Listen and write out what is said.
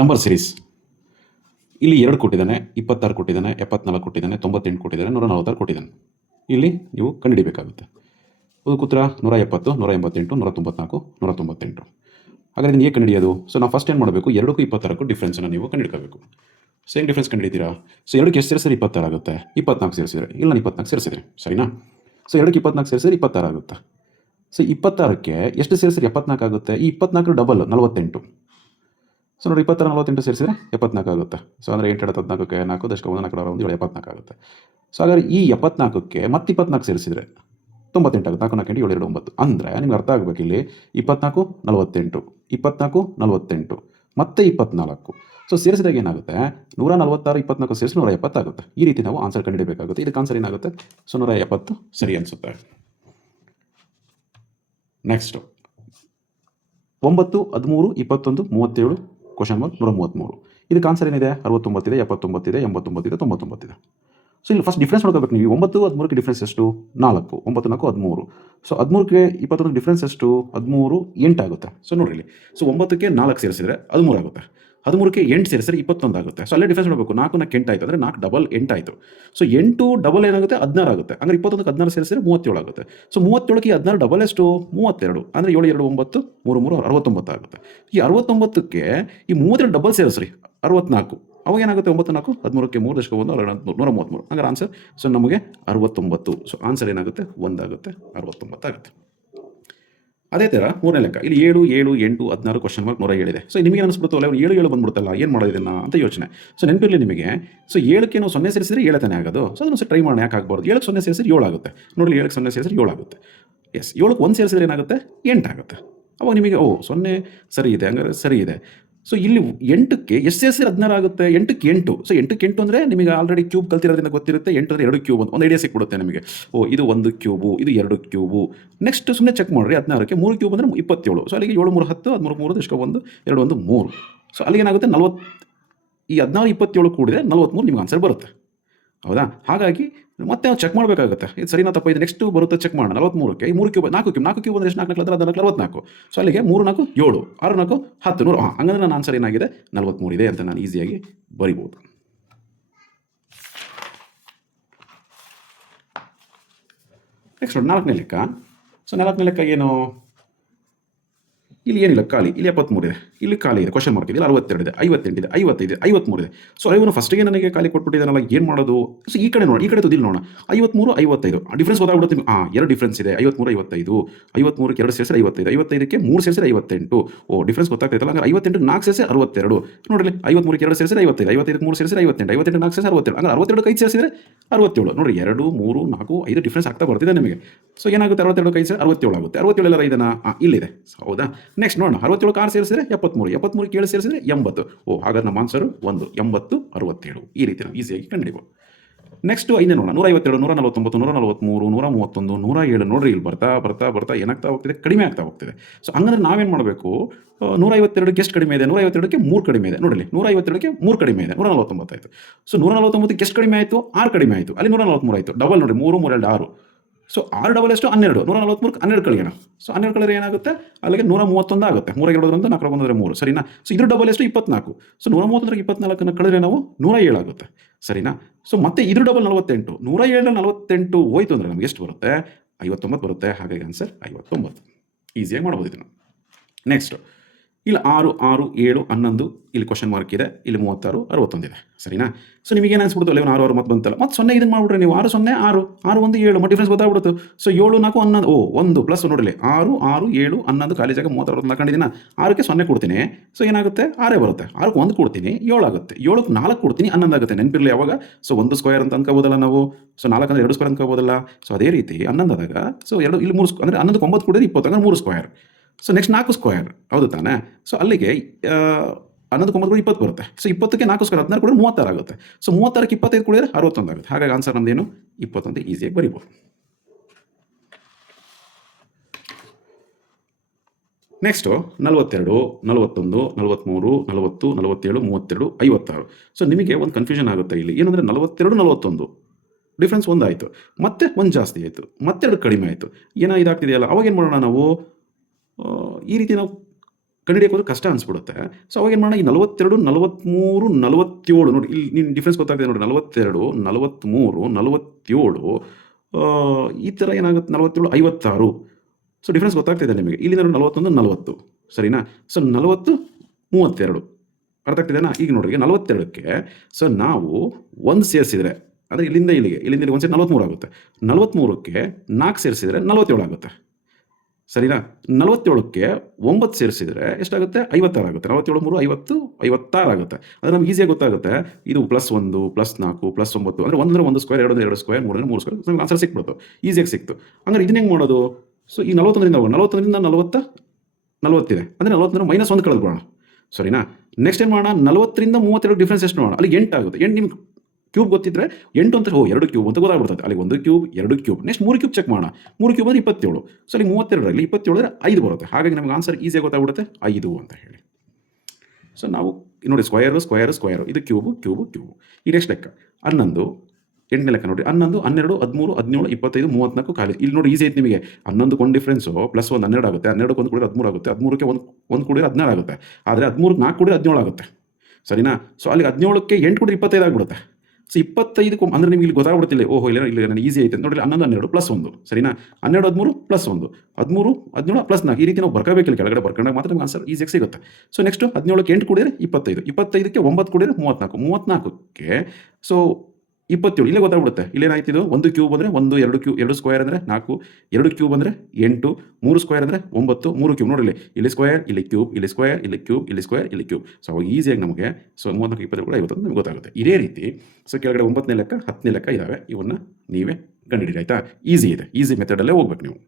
Number series ಇಲ್ಲಿ 2 ಕೊಟ್ಟಿದ್ದಾನೆ, 26 ಕೊಟ್ಟಿದ್ದಾನೆ, 74 ಕೊಟ್ಟಿದ್ದಾನೆ, 98 ಕೊಟ್ಟಿದ್ದಾನೆ, 146 ಕೊಟ್ಟಿದ್ದಾನೆ. ಇಲ್ಲಿ ನೀವು ಕಂಡುಹಿಡಿಯಬೇಕಾಗುತ್ತೆ. ಉತ್ತರ 170, 188, 194, 198. ಹಾಗಾದ್ರೆ ಇದನ್ನು ಹೇಗೆ ಕಂಡುಹಿಡಿಯೋದು? ಸೊ ನಾವು ಫಸ್ಟ್ ಏನು ಮಾಡಬೇಕು, 2ಕ್ಕೂ 26ಕ್ಕೂ ಡಿಫ್ರೆನ್ಸನ್ನು ನೀವು ಕಂಡುಹಿಡ್ಕೋಬೇಕು. ಸೊ ಏನು ಡಿಫ್ರೆನ್ಸ್ ಕಂಡುಹಿಡಿತೀರಾ? ಸೊ 2ಕ್ಕೆ ಎಷ್ಟು ಸೇರಿಸಿದ್ರೆ 26 ಆಗುತ್ತೆ? 24 ಸೇರಿಸಿದ್ರೆ. ಇಲ್ಲ, ನಾನು 24 ಸೇರಿಸಿದ್ರೆ ಸರಿನಾ? ಸೊ 2ಕ್ಕೆ 24 ಸೇರಿಸಿದ್ರೆ 26 ಆಗುತ್ತೆ. ಸೊ 26ಕ್ಕೆ ಎಷ್ಟು ಸೇರಿಸಿದ್ರೆ 74 ಆಗುತ್ತೆ? ಈ 24 ಡಬಲ್ 48. ಸೊ ನೋಡಿ, 26 48 ಸೇರಿಸಿದ್ರೆ 74 ಆಗುತ್ತೆ. ಸೊ ಅಂದರೆ 8 14ಕ್ಕೆ 4 ದಶಕ 1 4 6 1 74 ಆಗುತ್ತೆ. ಸೊ ಹಾಗಾದ್ರೆ ಈ 74ಕ್ಕೆ ಮತ್ತೆ 24 ಸೇರಿಸಿದ್ರೆ 98 ಆಗುತ್ತೆ. 4 4 8 7 2 9. ಅಂದರೆ ನಿಮ್ಗೆ ಅರ್ಥ ಆಗಬೇಕು, ಇಲ್ಲಿ 24 48, 24 48 ಮತ್ತೆ 24. ಸೊ ಸೇರಿಸಿದಾಗ ಏನಾಗುತ್ತೆ? 146 24 ಸೇರಿಸಿ 170 ಆಗುತ್ತೆ. ಈ ರೀತಿ ನಾವು ಆನ್ಸರ್ ಕಂಡುಹಿಡಬೇಕಾಗುತ್ತೆ. ಇದಕ್ಕೆ ಆನ್ಸರ್ ಏನಾಗುತ್ತೆ? ಸೊ 170 ಸರಿ ಅನಿಸುತ್ತೆ. Next 9, 13, 21, 37 question mark 133. ಇದಕ್ಕೆ ಆನ್ಸರ್ ಏನಿದೆ? 69 ಇದೆ, 79 ಇದೆ, 89 ಇದೆ, 99 ಇದೆ. ಸೊ ಇಲ್ಲಿ ಫಸ್ಟ್ ಡಿಫ್ರೆನ್ಸ್ ನೋಡ್ಕೋಬೇಕು ನೀವು. 9, 13ಕ್ಕೆ ಡಿಫ್ರೆನ್ಸ್ ಎಷ್ಟು? 4. 9, 4, 13. ಸೊ 13ಕ್ಕೆ 21 ಡಿಫ್ರೆನ್ಸ್ ಎಷ್ಟು? 13, 8 ಆಗುತ್ತೆ. ಸೊ ನೋಡ್ರಿ ಇಲ್ಲಿ. ಸೊ 9ಕ್ಕೆ 4 ಸೇರಿಸಿದ್ರೆ 13 ಆಗುತ್ತೆ. 13ಕ್ಕೆ 8 ಸೇರಿಸಿದ್ರೆ 21 ಆಗುತ್ತೆ. ಸೊ ಅಲ್ಲೇ ಡಿಫ್ರೆನ್ಸ್ ನೋಡಬೇಕು. 4 4 8 ಆಯಿತು, ಅಂದರೆ 4 ಡಬಲ್ 8 ಆಯಿತು. ಸೊ 8 ಡಬಲ್ ಏನಾಗುತ್ತೆ? 16 ಆಗುತ್ತೆ. ಅಂದರೆ 21ಕ್ಕೆ 16 ಸೇರಿಸಿದ್ರೆ 37 ಆಗುತ್ತೆ. ಸೊ 37ಕ್ಕೆ 16 ಡಬಲ್ ಎಷ್ಟು? 32. ಅಂದರೆ 7 2 9 3 3 69 ಆಗುತ್ತೆ. ಈ 69ಕ್ಕೆ ಈ 32 ಡಬಲ್ ಸೇರಿಸ್ರಿ 64. ಅವಾಗ ಏನಾಗುತ್ತೆ? 9 4 13ಕ್ಕೆ 3 ದಶಕ 1 133. ಹಂಗಾರೆ ಆನ್ಸರ್ ಸೊ ನಮಗೆ 69. ಸೊ ಆನ್ಸರ್ ಏನಾಗುತ್ತೆ? 1 ಆಗುತ್ತೆ, 69 ಆಗುತ್ತೆ. ಅದೇ ಥರ ಮೂರನೇ ಲೆಕ್ಕ. ಇಲ್ಲಿ 7 7 8 16 ಕ್ವಶನ್ ಮಾರ್ಕ್ 107 ಇದೆ. ಸೊ ನಿಮಗೆ ಅನಿಸ್ಬಿಡ್ತು, ಅಲ್ಲ 7 7 ಬಂದ್ಬಿಡುತ್ತಲ್ಲ, ಏನು ಮಾಡೋದಿದನ್ನು ಅಂತ ಯೋಚನೆ. ಸೊ ನೆನಪಿರಲಿ ನಿಮಗೆ. ಸೊ 7ಕ್ಕೆ ನಾವು 0 ಸೇರಿಸಿದ್ರೆ 7 ತಾನೇ ಆಗೋದು. ಸೊ ಅದನ್ನು ಟ್ರೈ ಮಾಡೋಣ, ಯಾಕೆ ಆಗ್ಬಾರ್ದು? 7ಕ್ಕೆ 0 ಸೇರಿಸಿದ್ರೆ 7 ಆಗುತ್ತೆ. ನೋಡಿ, 7ಕ್ಕೆ 0 ಸೇರಿಸಿದ್ರೆ 7 ಆಗುತ್ತೆ. ಎಸ್, 7ಕ್ಕೆ 1 ಸೇರಿಸಿದ್ರೆ ಏನಾಗುತ್ತೆ? 8 ಆಗುತ್ತೆ. ಅವಾಗ ನಿಮಗೆ 0 ಸರಿ ಇದೆ, ಹಂಗಾರೆ ಸರಿ ಇದೆ. ಸೊ ಇಲ್ಲಿ 8ಕ್ಕೆ ಎಷ್ಟು ಸೇರಿಸಿದ್ರೆ 16 ಆಗುತ್ತೆ? 8ಕ್ಕೆ 8. ಸೊ 8ಕ್ಕೆ 8 ಅಂದರೆ ನಿಮಗೆ ಆಲ್ರೆಡಿ ಕ್ಯೂಬ್ ಕಲ್ತಿರೋದ್ರಿಂದ ಗೊತ್ತಿರುತ್ತೆ. 8 ಅಂದರೆ 2 ಕ್ಯೂಬ್ ಅಂತ ಒಂದು ಐಡಿಯಾ ಸಿಕ್ಬಿಡುತ್ತೆ ನಿಮಗೆ. ಇದು 1 ಕ್ಯೂಬು, ಇದು 2 ಕ್ಯೂಬು. ನೆಕ್ಸ್ಟ್ ಸುಮ್ಮನೆ ಚೆಕ್ ಮಾಡಿರಿ. 16ಕ್ಕೆ 3 ಕ್ಯೂಬ್ ಅಂದರೆ 27. ಸೊ ಅಲ್ಲಿಗೆ 7 3 10, 13 3 ದಶಕ 1 2 1 3. ಸೊ ಅಲ್ಲಿಗೆ ಏನಾಗುತ್ತೆ? 40. ಈ 16 27 ಕೂಡಿದ್ರೆ 43 ನಿಮ್ಗೆ ಆನ್ಸರ್ ಬರುತ್ತೆ. ಹೌದಾ? ಹಾಗಾಗಿ ಮತ್ತೆ ನಾವು ಚೆಕ್ ಮಾಡಬೇಕಾಗುತ್ತೆ, ಇದು ಸರಿನಾ ತಪ್ಪ, ಇದು ನೆಕ್ಸ್ಟ್ ಬರುತ್ತೆ ಚೆಕ್ ಮಾಡೋಣ. 43ಕ್ಕೆ ಈ 3 ಕ್ಯೂಬ್ 4 ಕ್ಯೂಬ್ 4 ಕ್ಯೂಬ್ ಅಂದರೆ ಎಷ್ಟು? 4 4 64. ಸೊ ಅಲ್ಲಿಗೆ 3 4 7 6 4 10 100. ಹಂಗಂದ್ರೆ ನನ್ನ ಆನ್ಸರ್ ಏನಾಗಿದೆ? 43 ಇದೆ ಅಂತ ನಾನು ಈಸಿಯಾಗಿ ಬರಿಬೋದು. ನೆಕ್ಸ್ಟ್ 4ನೇ ಲೆಕ್ಕ. ಸೊ 4ನೇ ಲೆಕ್ಕ ಏನು? ಇಲ್ಲಿ ಏನಿಲ್ಲ, ಖಾಲಿ. ಇಲ್ಲಿ 73 ಇದೆ, ಇಲ್ಲಿ ಖಾಲಿ ಇದೆ, ಕ್ವಶನ್ ಮಾರ್ಕ್ ಇದೆ. ಇಲ್ಲಿ 62 ಇದೆ, 58 ಇದೆ, 55 ಇದೆ, 53 ಇದೆ. ಸೊ ಇವನು ಫಸ್ಟಿಗೆ ನನಗೆ ಖಾಲಿ ಕೊಟ್ಬಿಟ್ಟಿದ್ದಾನಲ್ಲ, ಏನು ಮಾಡೋದು? ಸೊ ಈ ಕಡೆ ನೋಡಿ, ಈ ಕಡೆ ತುದಿಲಿ ನೋಡೋಣ. 53 55 ಡಿಫ್ರೆನ್ಸ್ ಗೊತ್ತಾಗ್ಬಿಡುತ್ತೆ. 2 ಡಿಫ್ರೆನ್ಸ್ ಇದೆ. 53 55. 53ಕ್ಕೆ 2 ಸೇರಿಸಿದ್ರೆ 55. 55ಕ್ಕೆ 3 ಸೇರಿಸಿದ್ರೆ 58. ಡಿಫ್ರೆನ್ಸ್ ಗೊತ್ತಾಗ್ತೈತಲ್ಲ. ಹಂಗಾರೆ 58ಕ್ಕೆ 4 ಸೇರಿಸಿದ್ರೆ 62. ನೋಡಿರಿ, 53ಕ್ಕೆ 2 ಸೇರಿಸಿದ್ರೆ 55. 55ಕ್ಕೆ 3 ಸೇರಿಸಿದ್ರೆ 58. 58ಕ್ಕೆ 4 ಸೇರಿಸಿದ್ರೆ 67. ಹಂಗಾರೆ 62ಕ್ಕೆ 5 ಸೇರಿಸಿದ್ರೆ 67. ನೋಡಿರಿ, 2 3 4 5 ಡಿಫ್ರೆನ್ಸ್ ಆಗ್ತಾ ಬರ್ತಿದೆ ನಿಮಗೆ. ಸೊ ಏನಾಗುತ್ತೆ? 62ಕ್ಕೆ 5 67 ಆಗುತ್ತೆ. 67 ಎಲ್ಲರ ಇದನ್ನ ಇಲ್ಲಿದೆ. ಹೌದಾ? ನೆಕ್ಸ್ಟ್ ನೋಡೋಣ. 67ಕ್ಕೆ 6 ಸೇರಿಸಿದ್ರೆ 73. 73ಕ್ಕೆ 7 ಸೇರಿಸಿದ್ರೆ 80. ಹಾಗಾದ್ರೆ ನಮ್ಮ ಆನ್ಸರು 1 80 67. ಈ ರೀತಿ ನಾವು ಈಸಿಯಾಗಿ ಕಂಡುಹಿಡಿಬೋದು. ನೆಕ್ಸ್ಟ್ 5ನೇ ನೋಡೋಣ. 157 149 143 131 107. ನೋಡ್ರಿ, ಇಲ್ಲಿ ಬರ್ತಾ ಬರ್ತಾ ಬರ್ತಾ ಏನಾಗ್ತಾ ಹೋಗ್ತಿದೆ? ಕಡಿಮೆ ಆಗ್ತಾ ಹೋಗ್ತಿದೆ. ಸೊ ಹಂಗಂದ್ರೆ ನಾವೇನು ಮಾಡಬೇಕು? 152ಕ್ಕೆ ಎಷ್ಟು ಕಡಿಮೆ ಇದೆ? 152ಕ್ಕೆ 3 ಕಡಿಮೆ ಇದೆ. ನೋಡಿರಿ, 152ಕ್ಕೆ 3 ಕಡಿಮೆ ಇದೆ, 149 ಆಯಿತು. ಸೊ 149ಕ್ಕೆ ಎಷ್ಟು ಕಡಿಮೆ ಆಯಿತು? 6 ಕಡಿಮೆ ಆಯಿತು. ಅಲ್ಲಿ 143 ಆಯಿತು. ಡಬಲ್ ನೋಡಿ, 3 3 2 6. ಸೊ 6 ಡಬಲ್ ಎಷ್ಟು? 12. 143ಕ್ಕೆ 12 ಕಳೆಯೋಣ. ಸೊ 12 ಕಳೆದ್ರೆ ಏನಾಗುತ್ತೆ? ಅಲ್ಲಿಗೆ 131 ಆಗುತ್ತೆ. 3 2 4 1 3 ಸರಿನಾ? ಸೊ ಇದ್ರ ಡಬಲ್ ಎಷ್ಟು? 24. ಸೊ 131ಕ್ಕೆ 24 ಕಳೆದ್ರೆ ನಾವು 107 ಆಗುತ್ತೆ. ಸರಿನಾ? ಸೊ ಮತ್ತೆ ಇದ್ರ ಡಬಲ್ 48. 107 48 ಹೋಯ್ತು ಅಂದರೆ ನಮ್ಗೆ ಎಷ್ಟು ಬರುತ್ತೆ? 59 ಬರುತ್ತೆ. ಹಾಗಾಗಿ ಆನ್ಸರ್ 59. ಈಸಿಯಾಗಿ ಮಾಡ್ಬೋದು ಇದನ್ನು. ನೆಕ್ಸ್ಟ್ ಇಲ್ಲಿ 6 6 7 11 ಇಲ್ಲಿ ಕ್ವಶನ್ ಮಾರ್ಕ್ ಇದೆ. ಇಲ್ಲಿ 36 61 ಇದೆ. ಸರಿನಾ? ಸೊ ನಿಮಗೇನು ಅನ್ಸ್ಬಿಡ್ತು? 11 6 6 ಮತ್ತೆ ಬಂತಲ್ಲ, ಮತ್ತೆ 0 ಇದನ್ನು ಮಾಡ್ಬಿಟ್ರೆ ನೀವು 6 0 6 6 1 7 ಮತ್ತೆ ಡಿಫ್ರೆನ್ಸ್ ಗೊತ್ತಾಗ್ಬಿಡುತ್ತೆ. ಸೊ 7 4 11 1 ಪ್ಲಸ್ ನೋಡಲಿ 6 6 7 11 ಖಾಲಿ ಜಾಗ 36 ಹಾಕೊಂಡಿದ್ದೀನ. 6ಕ್ಕೆ 0 ಕೊಡ್ತೀನಿ. ಸೊ ಏನಾಗುತ್ತೆ? 6 ಬರುತ್ತೆ. 6ಕ್ಕೆ 1 ಕೊಡ್ತೀನಿ, 7 ಆಗುತ್ತೆ. 7ಕ್ಕೆ 4 ಕೊಡ್ತೀನಿ, 11 ಆಗುತ್ತೆ. ನೆನಪಿರಲಿ ಯಾವಾಗ? ಸೊ 1 ಸ್ಕ್ವೇರ್ ಅಂತ ಅನ್ಕೋಬೋದಲ್ಲ ನಾವು. ಸೊ 4 ಅಂದರೆ 2 ಸ್ಕ್ವೇರ್ ಅನ್ಕೋಬೋದಲ್ಲ. ಸೊ ಅದೇ ರೀತಿ 11 ಆದಾಗ ಸೊ 2 ಇಲ್ಲಿ 3 ಅಂದರೆ 11ಕ್ಕೆ 9 ಕೊಡಿದ್ರೆ 20 ಅಂದರೆ 3 ಸ್ಕ್ವೇರ್. So next 4 square. ಹೌದು ತಾನೆ? ಸೊ ಅಲ್ಲಿಗೆ 11ಕ್ಕೆ 9 20 ಬರುತ್ತೆ. ಸೊ 20ಕ್ಕೆ 4 ಸ್ಕ್ವೇರ್ 16 ಕೊಡಿದ್ರೆ 36 ಆಗುತ್ತೆ. ಸೊ 36ಕ್ಕೆ 25 ಕೊಡಿದ್ರೆ 61 ಆಗುತ್ತೆ. ಹಾಗಾಗಿ ಆನ್ಸರ್ ನಮ್ದೇನು? 21 ಈಸಿಯಾಗಿ ಬರಿಬೋದು. ನೆಕ್ಸ್ಟು 42 41 43 40 47 32 56. ಸೊ ನಿಮಗೆ ಒಂದು ಕನ್ಫ್ಯೂಷನ್ ಆಗುತ್ತೆ ಇಲ್ಲಿ. ಏನಂದರೆ 42 41 ಡಿಫ್ರೆನ್ಸ್ 1 ಆಯಿತು, ಮತ್ತೆ 1 ಜಾಸ್ತಿ ಆಯಿತು, ಮತ್ತೆ 2 ಕಡಿಮೆ ಆಯಿತು. ಏನೋ ಇದಾಗ್ತಿದೆಯಲ್ಲ, ಅವಾಗ ಏನು ಮಾಡೋಣ ನಾವು? ಈ ರೀತಿ ನಾವು ಕಂಡುಹಿಡಿಯೋಕೆ ಕಷ್ಟ ಅನಿಸ್ಬಿಡುತ್ತೆ. ಸೊ ಅವಾಗ ಏನು ಮಾಡೋಣ, ಈ 42, 43, 47 ನೋಡಿ, ಇಲ್ಲಿ ನೀನು ಡಿಫ್ರೆನ್ಸ್ ಗೊತ್ತಾಗ್ತದೆ ನೋಡಿ. 42, 43, 47 ಈ ಥರ ಏನಾಗುತ್ತೆ, 47, 56. ಸೊ ಡಿಫ್ರೆನ್ಸ್ ಗೊತ್ತಾಗ್ತಿದೆ ನಿಮಗೆ. ಇಲ್ಲಿಂದ 41, 40 ಸರಿನಾ. ಸೊ 40, 32 ಅರ್ಥ ಆಗ್ತಿದೆನಾ. ಈಗ ನೋಡ್ರಿ, ಈಗ 42ಕ್ಕೆ ಸೊ ನಾವು 1 ಸೇರಿಸಿದರೆ ಅಂದರೆ ಇಲ್ಲಿಂದ ಇಲ್ಲಿಗೆ ಒಂದು ಸೇರಿ 43 ಆಗುತ್ತೆ. 43ಕ್ಕೆ 4 ಸೇರಿಸಿದರೆ 47 ಆಗುತ್ತೆ ಸರಿನಾ. 47ಕ್ಕೆ 9 ಸೇರಿಸಿದರೆ ಎಷ್ಟಾಗುತ್ತೆ, 56 ಆಗುತ್ತೆ. 47, 3, 50, 56 ಆಗುತ್ತೆ. ಅಂದರೆ ನಮ್ಗೆ ಈಸಿಯಾಗಿ ಗೊತ್ತಾಗುತ್ತೆ. ಇದು +1, +4, +9 ಅಂದರೆ 1 ಅಂದರೆ 1 ಸ್ಕ್ವೇರ್, 2 ಅಂದರೆ 2 ಸ್ಕ್ವೇರ್, 3 ಅಂದರೆ 3 ಸ್ಕ್ವೇರ್. ನಮ್ಗೆ ಆನ್ಸರ್ ಸಿಕ್ಬಿಡ್ತು, ಈಸಿಯಾಗಿ ಸಿಕ್ತು. ಹಂಗಾರೆ ಇದನ್ನ ಹೆಂಗೆ ಮಾಡೋದು. ಸೊ ಈ 41ರಿಂದ 40 40 ಇದೆ ಅಂದರೆ 40 -1 ಕಳೆದ್ಬಿಡೋಣ ಸರಿನಾ. ನೆಕ್ಸ್ಟ್ ಏನು ಮಾಡೋಣ, 40ರಿಂದ 32 ಡಿಫ್ರೆನ್ಸ್ ಎಷ್ಟು ನೋಡೋಣ. ಅಲ್ಲಿ 8 ಆಗುತ್ತೆ. 8 ನಿಮ್ಗೆ ಕ್ಯೂಬ್ ಗೊತ್ತಿದ್ರೆ 8 ಅಂತ 2 ಕ್ಯೂಬ್ ಅಂತ ಗೊತ್ತಾಗ್ಬಿಡ್ತದೆ. ಅಲ್ಲಿ 1 cube 2 cube, next 3 cube check ಮಾಡೋಣ. 3 ಕ್ಯೂಬ್ ಅಂದರೆ 27. ಸೊ ಅಲ್ಲಿ 32ರಲ್ಲಿ 27 ಅಂದರೆ 5 ಬರುತ್ತೆ. ಹಾಗಾಗಿ ನಮಗೆ ಆನ್ಸರ್ ಈಸಿಯಾಗಿ ಗೊತ್ತಾಗ್ಬಿಡುತ್ತೆ 5 ಅಂತ ಹೇಳಿ. ಸೊ ನಾವು ನೋಡಿ, ಸ್ಕ್ವಯರು ಸ್ಕ್ವಯರು ಸ್ಕ್ವಯರು, ಇದು ಕ್ಯೂಬು ಕ್ಯೂಬು ಕ್ಯೂಬು. ಈ ನೆಕ್ಸ್ಟ್ ಲೆಕ್ಕ 11, 8ನೇ ಲೆಕ್ಕ ನೋಡಿ. 11, 12, 13, 17, 25, 34 ಖಾಲಿ. ಇಲ್ಲಿ ನೋಡಿ ಈಸಿ ಐತೆ ನಿಮಗೆ. 11ಕ್ಕೆ 1 ಡಿಫ್ರೆನ್ಸು +1 12 ಆಗುತ್ತೆ. 12ಕ್ಕೆ 1 ಕೂಡಿದ್ರೆ 13 ಆಗುತ್ತೆ. 13ಕ್ಕೆ 1 ಕೂಡಿದ್ರೆ 16 ಆಗುತ್ತೆ. ಆದರೆ 13ಕ್ಕೆ 4 ಕೂಡಿದ್ರೆ 17 ಆಗುತ್ತೆ ಸರಿನಾ. ಸೊ ಅಲ್ಲಿ 17ಕ್ಕೆ 8 ಕೂಡಿದ್ರೆ 25 ಆಗಿಬಿಡುತ್ತೆ. ಸೊ 25ಕ್ಕೆ ಅಂದರೆ ನಿಮಗೆ ಇಲ್ಲಿ ಗೊತ್ತಾಗ್ಬಿಡ್ತಿಲ್ಲ. ಓಹೋ, ಇಲ್ಲಿ ನನಗೆ ಈಸಿ ಐತೆ ನೋಡಿ. 11, 12 +1 ಸರಿನಾ. 12, 13 +1, 13, 17 +4 ಈ ರೀತಿ ನಾವು ಬರ್ಕೋಬೇಕಿಲ್ಲ. ಕೆಳಗಡೆ ಬರ್ಕೊಂಡಾಗ ಮಾತ್ರ ನಮ್ಗೆ ಆನ್ಸರ್ ಈಸಿಯಾಗಿ ಸಿಗುತ್ತೆ. ಸೊ ನೆಕ್ಸ್ಟ್ 17ಕ್ಕೆ 8 ಕೂಡಿದ್ರೆ 25, 25ಕ್ಕೆ 9 ಕೂಡಿದ್ರೆ 34, 34ಕ್ಕೆ ಸೊ 27 ಇಲ್ಲೇ ಗೊತ್ತಾಗ್ಬಿಡುತ್ತೆ. ಇಲ್ಲೇನಾಯ್ತು, ಇದು 1 ಕ್ಯೂಬ್ ಅಂದರೆ 1, 2 ಕ್ಯೂಬ್, 2 ಸ್ಕ್ವೇರ್ ಅಂದರೆ 4, 2 ಕ್ಯೂಬ್ ಅಂದರೆ 8, 3 ಸ್ಕ್ವೇರ್ ಅಂದರೆ 9, 3 ಕ್ಯೂಬ್ ನೋಡಿ. ಇಲ್ಲಿ ಸ್ಕ್ವೇರ್, ಇಲ್ಲಿ ಕ್ಯೂಬ್, ಇಲ್ಲಿ ಸ್ಕ್ವೇರ್, ಇಲ್ಲಿ ಕ್ಯೂಬ್, ಇಲ್ಲಿ ಸ್ಕ್ವೇರ್, ಇಲ್ಲಿ ಕ್ಯೂಬ್. ಸೊ ಅವಾಗ ಈಸಿಯಾಗಿ ನಮಗೆ ಸೊ 34, 27 ಕೂಡ 50 ನಮ್ಗೆ ಗೊತ್ತಾಗುತ್ತೆ. ಇದೇ ರೀತಿ ಸೊ ಕೆಳಗಡೆ 9ನೇ ಲೆಕ್ಕ 10ನೇ ಲೆಕ್ಕ ಇದ್ದಾವೆ. ಇವನ್ನ ನೀವೇ ಕಂಡುಹಿಡಿರಿ ಆಯಿತಾ. ಈಸಿ ಇದೆ, ಈಸಿ ಮೆಥಡಲ್ಲೇ ಹೋಗ್ಬೇಕು ನೀವು.